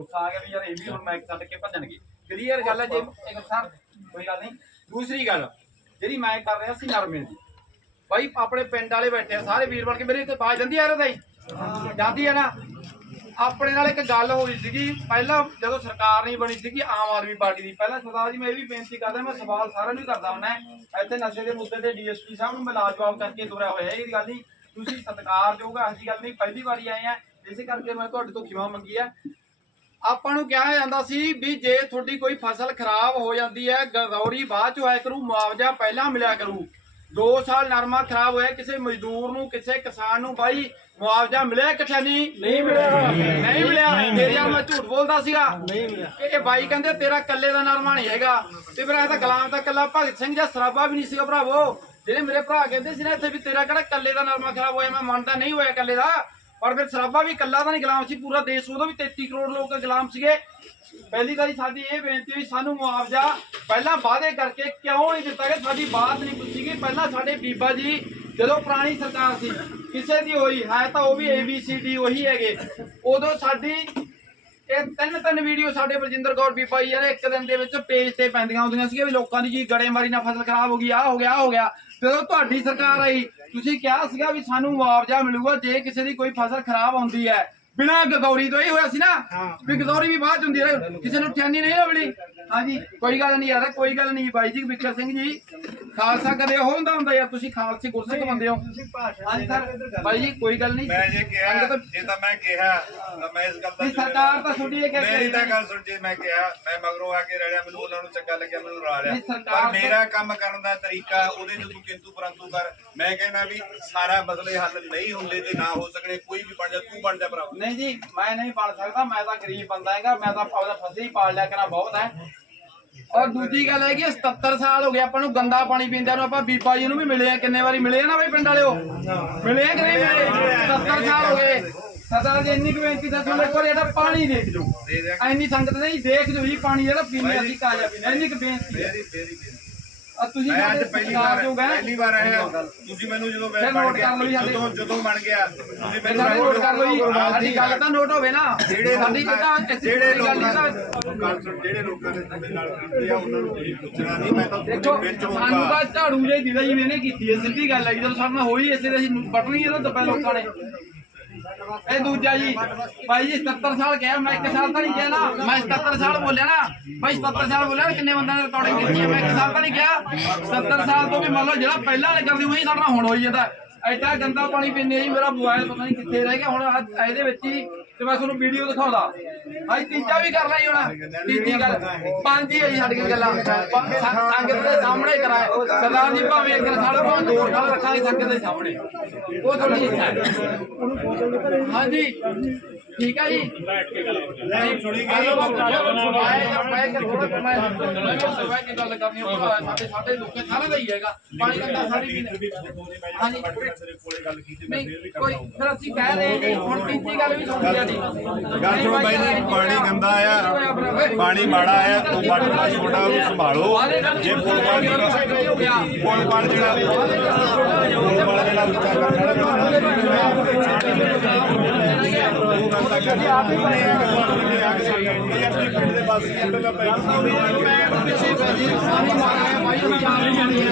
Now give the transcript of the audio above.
ਗੁੱਸਾ ਆ ਗਿਆ ਵੀ ਯਾਰ ਇਹ ਵੀ ਹੁਣ ਮਾਈਕ ਛੱਡ ਕੇ ਭੱਜਣਗੇ। ਕਲੀਅਰ ਗੱਲ ਹੈ ਜੇ, ਇੱਕ ਸਰ, ਕੋਈ ਗੱਲ ਨਹੀਂ। ਦੂਸਰੀ ਗੱਲ, ਜਿਹੜੀ ਮੈਂ ਕਰ ਰਿਹਾ ਸੀ ਨਰਮੇ ਦੀ। ਬਾਈ, ਆਪਣੇ ਪਿੰਡ ਵਾਲੇ ਬੈਠੇ ਆ, ਸਾਰੇ ਵੀਰ ਬਣ ਕੇ ਮੇਰੇ ਇੱਥੇ ਬਾਜ ਜਾਂਦੀ ਆ ਰਦਾਈ ਜਾਂਦੀ ਆ ਨਾ। ਆਪਣੇ ਨਾਲ ਇੱਕ ਗੱਲ ਹੋਈ ਸੀਗੀ, ਪਹਿਲਾਂ ਜਦੋਂ ਸਰਕਾਰ ਨਹੀਂ ਬਣੀ ਸੀਗੀ, ਆਮ ਆਦਮੀ ਪਾਰਟੀ ਦੀ, ਪਹਿਲਾਂ ਸਰਦਾਰ ਜੀ, ਮੈਂ ਇਹ ਵੀ ਬੇਨਤੀ ਕਰਦਾ, ਮੈਂ ਸਵਾਲ ਸਾਰਿਆਂ ਨੂੰ ਕਰਦਾ ਹੁੰਦਾ ਇੱਥੇ ਨਸ਼ੇ ਦੇ ਮੁੱਦੇ ਤੇ ਡੀਐਸਪੀ ਸਾਹਿਬ ਨੂੰ ਮੈਂ ਲਾਜਵਾਬ ਕਰਕੇ ਤੁਰਿਆ ਹੋਇਆ, ਇਹ ਗੱਲ ਨਹੀਂ। ਤੁਸੀਂ ਸਤਿਕਾਰਯੋਗ ਆ ਅਜੀ ਗੱਲ ਨਹੀਂ, ਪਹਿਲੀ ਵਾਰੀ ਆਏ ਆ। ਇਸੇ ਕਰਕੇ ਮੈਂ ਤੁਹਾਡੇ ਤੋਂ ਖਿਮਾ ਮੰਗੀ ਆ। ਆਪਾਂ ਨੂੰ ਕਿਹਾ ਜਾਂਦਾ ਸੀ ਵੀ ਜੇ ਤੁਹਾਡੀ ਕੋਈ ਫਸਲ ਖਰਾਬ ਹੋ ਜਾਂਦੀ ਹੈ ਗਰਦੌਰੀ ਬਾਅਦ ਚ ਹੋਇਆ ਕਰੂ ਮੁਆਵਜ਼ਾ ਪਹਿਲਾਂ ਮਿਲਿਆ ਕਰੂ। 2 ਸਾਲ ਨਰਮਾ ਖਰਾਬ ਹੋਇਆ ਕਿਸੇ ਮਜ਼ਦੂਰ ਨੂੰ ਕਿਸੇ ਕਿਸਾਨ ਨੂੰ ਬਾਈ ਮੁਆਵਜ਼ਾ ਮਿਲਿਆ ਕਿੱਥੇ ਨਹੀਂ ਨਹੀਂ ਮਿਲਿਆ। ਨਹੀਂ ਮਿਲਿਆ। ਤੇਰੇ ਯਾਰ ਮੈਂ ਝੂਠ ਬੋਲਦਾ ਸੀਗਾ ਨਹੀਂ ਮਿਲਿਆ। ਇਹ ਬਾਈ ਕਹਿੰਦੇ ਤੇਰਾ ਕੱਲੇ ਦਾ ਨਰਮਾ ਨਹੀਂ ਹੈਗਾ। ਤੇ ਫਿਰ ਇਹ ਤਾਂ ਗੁਲਾਮ ਦਾ ਕੱਲਾ ਭਗਤ ਸਿੰਘ ਜਾਂ ਸਰਾਬਾ ਵੀ ਨਹੀਂ ਸੀਗਾ ਭਰਾਵੋ। ਜਿਹੜੇ ਮੇਰੇ ਭਰਾ ਕਹਿੰਦੇ ਸੀ ਨਾ ਇੱਥੇ ਵੀ ਤੇਰਾ ਕਿਹੜਾ ਕੱਲੇ ਦਾ ਨਰਮਾ ਖਰਾਬ ਹੋਇਆ ਮੈਂ ਮੰਨਦਾ ਨਹੀਂ ਹੋਇਆ ਕੱਲੇ ਦਾ। ਪਰ ਫਿਰ ਸਰਾਭਾ ਵੀ ਇਕੱਲਾ ਤਾਂ ਨਹੀਂ ਗੁਲਾਮ ਸੀ, ਪੂਰਾ ਦੇਸ਼ ਉਦੋਂ ਵੀ 33 ਕਰੋੜ ਲੋਕ ਗੁਲਾਮ ਸੀਗੇ। ਪਹਿਲੀ ਵਾਰੀ ਸਾਡੀ ਇਹ ਬੇਨਤੀ ਹੋਈ, ਸਾਨੂੰ ਮੁਆਵਜ਼ਾ ਪਹਿਲਾਂ ਵਾਅਦੇ ਕਰਕੇ ਕਿਉਂ ਨਹੀਂ ਦਿੱਤਾ ਗਿਆ? ਸਾਡੀ ਬਾਤ ਨਹੀਂ ਪੁੱਛੀ ਗਈ। ਪਹਿਲਾਂ ਸਾਡੇ ਬੀਬਾ ਜੀ, ਜਦੋਂ ਪੁਰਾਣੀ ਸਰਕਾਰ ਸੀ, ਕਿਸੇ ਦੀ ਹੋਈ, ਹੈ ਤਾਂ ਉਹ ਵੀ ਏਬੀਸੀਡੀ ਉਹੀ ਹੈਗੇ। ਉਦੋਂ ਸਾਡੀ ਇਹ ਤਿੰਨ ਤਿੰਨ ਵੀਡੀਓ ਸਾਡੇ ਬਲਜਿੰਦਰ ਕੌਰ ਬੀਬਾ ਜੀ ਨੇ ਇੱਕ ਦਿਨ ਦੇ ਵਿੱਚ ਪੇਜ ਤੇ ਪੈਂਦੀਆਂ ਹੁੰਦੀਆਂ ਸੀ ਵੀ ਲੋਕਾਂ ਦੀ ਜੀ ਗੜੇਮਾਰੀ ਨਾਲ ਫਸਲ ਖਰਾਬ ਹੋ ਗਈ ਆ ਹੋ ਗਿਆ ਹੋ ਗਿਆ। ਜਦੋਂ ਤੁਹਾਡੀ ਸਰਕਾਰ ਆਈ ਤੁਸੀਂ ਕਿਹਾ ਸੀਗਾ ਵੀ ਸਾਨੂੰ ਮੁਆਵਜ਼ਾ ਮਿਲੂਗਾ ਜੇ ਕਿਸੇ ਦੀ ਕੋਈ ਫਸਲ ਖਰਾਬ ਹੁੰਦੀ ਹੈ। ਬਿਨਾਂ ਗਦੌਰੀ ਤੋਂ ਇਹ ਹੋਇਆ ਸੀ ਨਾ ਵੀ ਗਦੌਰੀ ਵੀ ਬਾਅਦ ਚ ਹੁੰਦੀ ਹੈ ਕਿਸੇ ਨੂੰ ਠਿਆਨੀ ਨਹੀਂ ਮਿਲੀ ਹਾਂਜੀ ਕੋਈ ਗੱਲ ਨਹੀਂ ਯਾਰ ਕੋਈ ਗੱਲ ਨਹੀਂ ਬਾਈ ਜੀ ਵਿਕਰ ਸਿੰਘ ਜੀ। ਖਾਲਸਾ ਕਦੇ ਉਹ ਹੁੰਦਾ ਹੁੰਦਾ ਯਾਰ ਤੁਸੀਂ ਖਾਲਸੇ ਗੁਰਸਿੱਖ ਬੰਦੇ ਹੋ। ਹਾਂਜੀ ਸਰ ਬਾਈ ਜੀ ਕੋਈ ਗੱਲ ਨਹੀਂ। ਮੈਂ ਜੇ ਕਿਹਾ ਸੰਗਤ- ਜੇ ਤਾਂ ਮੈਂ ਕਿਹਾ ਤਾਂ ਮੈਂ ਇਸ ਗੱਲ ਦਾ ਸਰਕਾਰ ਤਾਂ ਤੁਹਾਡੀ ਇਹ ਕਹਿੰਦੀ ਮੇਰੀ ਤਾਂ ਗੱਲ ਸੁਣ ਜੇ ਮੈਂ ਕਿਹਾ ਮੈਂ ਮਗਰੋਂ ਆ ਕੇ ਰਹਿ ਲਿਆ ਮੈਨੂੰ ਉਹਨਾਂ ਨੂੰ ਚੰਗਾ ਲੱਗਿਆ ਮੈਨੂੰ ਰਲਾ ਲਿਆ। ਨਹੀਂ, ਸਰਕਾਰ ਪਰ ਮੇਰਾ ਕੰਮ ਕਰਨ ਦਾ ਤਰੀਕਾ ਉਹਦੇ ਚ ਤੂੰ ਕਿੰਤੂ ਪਰੰਤੂ ਕਰ। ਮੈਂ ਕਹਿੰਦਾ ਵੀ ਸਾਰਾ ਮਸਲੇ ਹੱਲ ਨਹੀਂ ਹੁੰਦੇ ਤੇ ਨਾ ਹੋ ਸਕਣੇ ਕੋਈ ਵੀ ਬਣ ਜਾ ਤੂੰ ਬਣ ਜਾ ਭਰਾ। ਨਹੀਂ ਜੀ ਮੈਂ ਨਹੀਂ ਬਣ ਸਕਦਾ ਮੈਂ ਤਾਂ ਗਰੀਬ ਬੰਦਾ ਹੈਗਾ ਮੈਂ ਤਾਂ ਆਪਦਾ ਫਸਲ ਹੀ ਪਾਲ ਲਿਆ ਕਰਾਂ ਬਹੁਤ ਹੈ। ਔਰ ਦੂਜੀ ਗੱਲ ਹੈ ਕਿ 77 ਸਾਲ ਹੋ ਗਏ ਆਪਾਂ ਨੂੰ ਗੰਦਾ ਪਾਣੀ ਪੀਂਦਿਆਂ ਨੂੰ ਆਪਾਂ ਬੀਬਾ ਜੀ ਨੂੰ ਵੀ ਮਿਲੇ ਆ ਕਿੰਨੇ ਵਾਰੀ ਮਿਲੇ ਆ ਨਾ ਬਈ ਪਿੰਡ ਵਾਲਿਓ? ਮਿਲੇ ਆ ਕਿ ਨਹੀਂ ਮਿਲੇ? 70 ਸਾਲ ਹੋ ਗਏ। ਸਰਦਾਰ ਜੀ ਇੰਨੀ ਕੁ ਬੇਨਤੀ ਦਾ ਤੁਹਾਨੂੰ ਇੱਕ ਵਾਰੀ ਇਹਦਾ ਪਾਣੀ ਦੇਖ ਲਓ ਐਨੀ ਸੰਗਤ ਨਹੀਂ ਦੇਖ ਜੀ ਪਾਣੀ ਜਿਹੜਾ ਪੀਂਦੇ ਅਸੀਂ ਕਾਜਾ ਪੀਂਦੇ ਇੰਨੀ ਕੁ ਬੇਨਤੀ ਹੈ। ਤੁਸੀਂ ਮੈਂ ਅੱਜ ਸਾਡੇ ਪਹਿਲੀ ਵਾਰ ਸਤਿਕਾਰਯੋਗ ਹੈ ਪਹਿਲੀ ਵਾਰ ਆਇਆ। ਤੁਸੀਂ ਮੈਨੂੰ ਜਦੋਂ ਮੈਂ ਫਿਰ ਬਣ ਨੋਟ ਗਿਆ ਕਰ ਲਓ ਜੀ ਸਾਡੇ- ਜਦੋਂ ਜਦੋਂ ਬਣ ਗਿਆ ਤੁਸੀਂ ਇਹ ਸਾਡੇ ਨੋਟ ਕਰ ਲਓ ਜੀ। ਸਾਡੀ ਗੱਲ ਤਾਂ ਨੋਟ ਹੋਵੇ ਨਾ। ਜਿਹੜੇ ਸਾਡੀ ਤਾਂ ਲੋਕਾਂ ਇਸ ਜਿਹੜੇ ਗੱਲ ਨਹੀਂ ਲੋਕਾਂ ਤਾਂ ਗੱਲ ਸੁਣ ਜਿਹੜੇ ਲੋਕਾਂ ਨੇ ਤੁਹਾਡੇ ਨਾਲ ਕੀਤੀ ਆ ਉਹਨਾਂ ਨੂੰ ਕੋਈ ਪੁੱਛਣਾ ਨਹੀਂ ਮੈਂ ਤਾਂ ਦੇਖੋ ਤੁਹਾਡੇ ਵਿੱਚ ਸਾਨੂੰ ਹੋਊਗਾ ਤਾਂ ਝਾੜੂ ਜੇ ਦਿਦਾ ਜੀ ਮੈਨੇ ਕੀਤੀ ਹੈ ਸਿੱਧੀ ਗੱਲ ਹੈ ਜਦੋਂ ਸਾਡੇ ਨਾਲ ਹੋਈ ਇਸੇ ਦੇ ਅਸੀਂ ਬਟਣੀ ਇਹਦਾ ਦੱਬੇ ਲੋਕਾਂ ਨੇ। ਇਹ ਦੂਜਾ ਜੀ। ਭਾਈ ਜੀ 77 ਸਾਲ ਗਿਆ ਮੈਂ ਇੱਕ ਸਾਲ ਤਾਂ ਨਹੀਂ ਕਿਹਾ ਨਾ। ਮੈਂ 77 ਸਾਲ ਬੋਲਿਆ ਨਾ। ਭਾਈ 77 ਸਾਲ ਬੋਲਿਆ ਨਾ, ਕਿੰਨੇ ਬੰਦਿਆਂ ਨੇ ਰਿਕਾਰਡਿੰਗ ਕੀਤੀ ਹੈ। ਮੈਂ ਇੱਕ ਸਾਲ ਤਾਂ ਨਹੀਂ ਕਿਹਾ 77 ਸਾਲ ਤੋਂ ਵੀ ਮੰਨ ਲਓ ਜਿਹੜਾ ਪਹਿਲਾਂ ਵਾਲੇ ਕਰਦੇ ਉਹੀ ਸਾਡੇ ਨਾਲ ਹੁਣ ਹੋਈ ਜਾਂਦਾ। ਐਡਾ ਗੰਦਾ ਪਾਣੀ ਪੀਂਦੇ ਜੀ ਮੇਰਾ ਮੋਬਾਈਲ ਪਤਾ ਨਹੀਂ ਕਿੱਥੇ ਰਹਿ ਗਿਆ। ਹੁਣ ਇਹਦੇ ਵਿੱਚ ਹੀ ਤੇ ਮੈਂ ਤੁਹਾਨੂੰ ਵੀਡੀਓ ਦਿਖਾਉਂਦਾ। ਅੱਜ ਤੀਜਾ ਵੀ ਕਰ ਲਈ ਹੁਣ। ਤੀਜੀ ਗੱਲ। ਪੰਜ ਹੀ ਹੈ ਜੀ ਸਾਡੀਆਂ ਗੱਲਾਂ। ਸੰ- ਸੰਗਤ ਦੇ ਸਾਹਮਣੇ ਕਰਾਏ। ਸਰਦਾਰ ਜੀ ਭਾਵੇਂ ਇੱਕ ਸਾਲ ਭਾਵੇਂ ਦੋ ਸਾਲ ਰੱਖਾਂਗੇ ਸੰਗਤ ਦੇ ਸਾਹਮਣੇ। ਉਹ ਤੁਹਾਡੀ ਇੱਛਾ ਹੈ। ਹਾਂਜੀ। ਠੀਕ ਹੈ ਜੀ। ਨਹੀਂ ਸੁਣੀ ਗਈ ਕਿ ਸਰਵਾਈ ਦੀ ਗੱਲ ਕਰਨੀ ਉਹ ਸਾਡੇ ਸਾਡੇ ਲੋਕਾਂ ਸਾਰਾ ਦਾ ਹੀ ਹੈਗਾ। ਪਾਣੀ ਗੰਦਾ ਸਾਰੀ ਪੀਣੇ ਹਾਂਜੀ। ਨਹੀਂ ਕੋਈ ਫਿਰ ਅਸੀਂ ਕਹਿ ਰਹੇ ਜੀ ਹੁਣ ਤੀਜੀ ਗੱਲ ਵੀ ਸੁਣ ਲਿਆ ਗੱਲ ਸੁਣੋ ਬਾਈ ਜੀ, ਪਾਣੀ ਗੰਦਾ ਆਇਆ, ਪਾਣੀ ਮਾੜਾ ਆਇਆ ਉਹ ਵਾਟਰ ਦਾ ਛੋਟਾ ਉਹ ਸੰਭਾਲੋ। ਜੇ ਪੁਲ ਪਾਣੀ ਪੁਲ ਪਾਣੀ ਜਿਹੜਾ ਪੁਲ ਵਾਲਾ ਜਿਹੜਾ ਉੱਚਾ ਉਹ ਗੱਲ ਤਾਂ ਕਰਨੀ ਆਪ ਹੀ ਬਣੇ ਆ ਕਿ ਆ ਕੇ ਇਹ ਆਪਣੀ ਪਿੰਡ ਦੇ ਵਾਸੀ ਆ ਪਹਿਲਾਂ ਪੈਸੇ ਮੈਂ ਪਿੱਛੇ ਭਾਜੀ ਸਾਰੀ ਮਾਰਿਆ ਭਾਈ ਅਸੀਂ ਜਾਣ ਨਹੀਂ